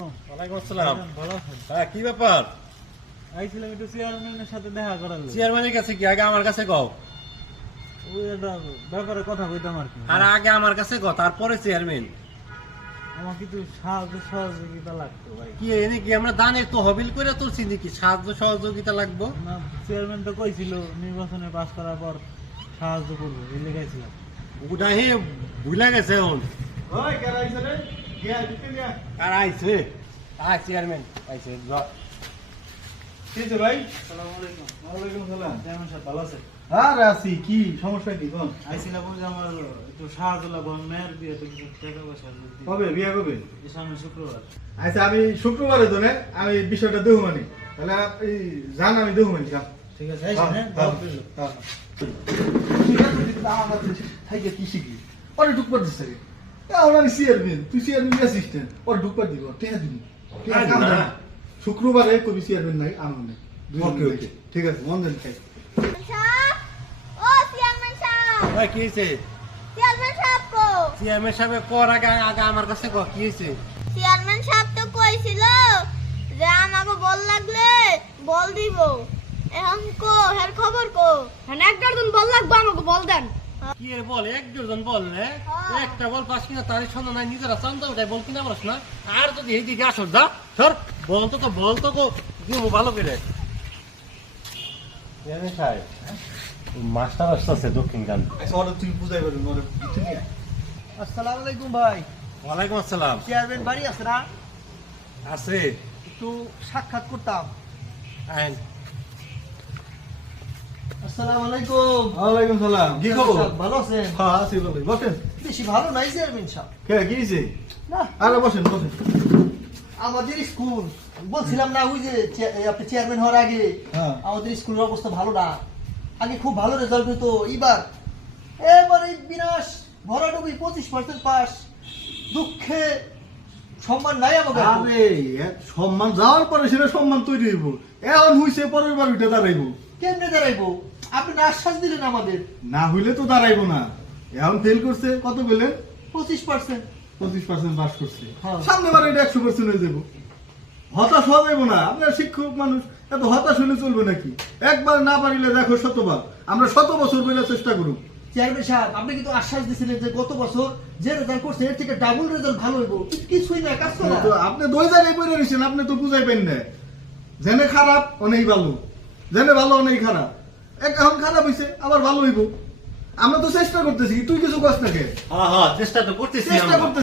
ওয়ালাইকুম আসসালাম। ভালো আছেন? হ্যাঁ, কি ব্যাপার? আইছিলাম একটু চেয়ারম্যানের সাথে দেখা করার জন্য। চেয়ারম্যানের কাছে কি? আগে আমার কাছে কও। ওই একটা ব্যাপারে কথা কইতাম আর কি। আর আগে আমার কাছে কও, তারপরে চেয়ারম্যান। আমার কিছু সাহায্য সহযোগিতা লাগতো ভাই। কি এনে কি আমরা দানের তো হবিল করে তুলছি নাকি? সাহায্য সহযোগিতা লাগবো? না, চেয়ারম্যান তো কইছিল নির্বাচনে পাস করার পর সাহায্য করবো, এই লেখাইছিলাম। ওটা হে ভুলে গেছে এখন। ওই কেরা আইছে রে? গিয়া দিতে দিয়া। আর আইছে চেয়ারম্যান আইছে। কিছে ভাই? আসসালামু আলাইকুম। ওয়ালাইকুম সালাম। চেয়ারম্যান সাহেব ভালো আছেন? আরে আছি, কি সমস্যা কি কোন? আইছিলাম ওই যে আমার একটু সাহায্য লাগবে, আমার মেয়ের বিয়েতে কিছু টাকা পয়সা দিতে। কবে বিয়া কবে? এই সামনে শুক্রবার। আচ্ছা আমি শুক্রবারে ধরে আমি বিষয়টা দেবো মানে তাহলে আপনি জান আমি দেবো মানে যান। ঠিক আছে, আইসেন, হ্যাঁ? দাওয়াত রইলো। থাকে কি শিখি ওরে ঢুকবার দিচ্ছে রে এখন আমি চেয়ারম্যান তুই চেয়ারম্যান অ্যাসিস্ট্যান্ট ওরে ঢুকবার দিব টেহা দিবি টেহা কাম না শুক্রবারে কবি চেয়ারম্যান নাই আমার নেই ওকে ওকে ঠিক আছে মন দেন খাই ও চেয়ারম্যান সাহেব, ভাই কি হয়েছে? চেয়ারম্যান সাহেব কো? চেয়ারম্যান সাহেব কর আগে আগে আমার কাছে কও কি হয়েছে? চেয়ারম্যান সাহেব তো কইছিল যে আমাকে বল লাগলে বল দিব। এখন কো এর খবর কো? মানে এক ডজন বল লাগবে আমাকে বল দেন। কি এর বল? এক দুজন বল রে। হ্যাঁ। একটা বল পাস কিনা তার সন্ধান নাই, নিজেরা চান্দা ওটাই বল কিনা বলছ না। আর যদি এই দিকে আসো যা সর, বল তো দিব ভালো করে। চেয়ারম্যান সাহেব মাস্টার আসছে দক্ষিণ গান। আচ্ছা ওরে তুই বুঝাই পারবি ওরে বুঝতে নিয়ে আসসালামু আলাইকুম ভাই। ওয়ালাইকুম আসসালাম। চেয়ারম্যান বাড়ি আছে না? আছে একটু সাক্ষাৎ করতাম। আইন। আসসালামু আলাইকুম। ওয়ালাইকুম সালাম কি খবর ভালো আছেন? হ্যাঁ আছি ভালো বসেন বেশি ভালো নাই চেয়ারম্যান সাহেব। কে কি হইছে না, আরে বসেন বসেন আমাদের স্কুল বলছিলাম না ওই যে আপনি চেয়ারম্যান হওয়ার আগে হ্যাঁ আমাদের স্কুলের অবস্থা ভালো না। আগে খুব ভালো রেজাল্ট হতো, এবারে বিনাশ ভরাডুবি 25% পাস। দুঃখে সম্মান নাই আমাদের। আরে সম্মান যাওয়ার পরে সেটা সম্মান তৈরি হইব এখন হইছে পরের বার উঠে দাঁড়াইবো কেমনে দাঁড়াইবো? আপনি না আশ্বাস দিলেন আমাদের না হইলে তো দাঁড়াইবো না এখন ফেল করছে কত বললেন 25%। 25% পাস করছে হ্যাঁ। সামনে বার এটা 100% হয়ে যাবো হতাশ হওয়া যাবো না আপনার শিক্ষক মানুষ এত হতাশ হলে চলবে নাকি একবার না পারিলে দেখো শতবার আমরা 100 বছর বলে চেষ্টা করুন চেয়ারম্যান সাহেব আপনি কিন্তু আশ্বাস দিয়েছিলেন যে গত বছর যে রেজাল্ট করছে এর থেকে ডাবল রেজাল্ট ভালো হইব। কিছুই না, কাজ করে না। তো আপনি দুই জায়গায় পড়ে রয়েছেন আপনি তো বুঝাইবেন না জেনে খারাপ অনেক ভালো জেনে ভালো অনেক খারাপ এখন খারাপ হইছে আবার ভালো হইব আমরা তো চেষ্টা করতেছি তুই কিছু কষ্ট না হ্যাঁ চেষ্টা তো করতেছি চেষ্টা আমরা। করতে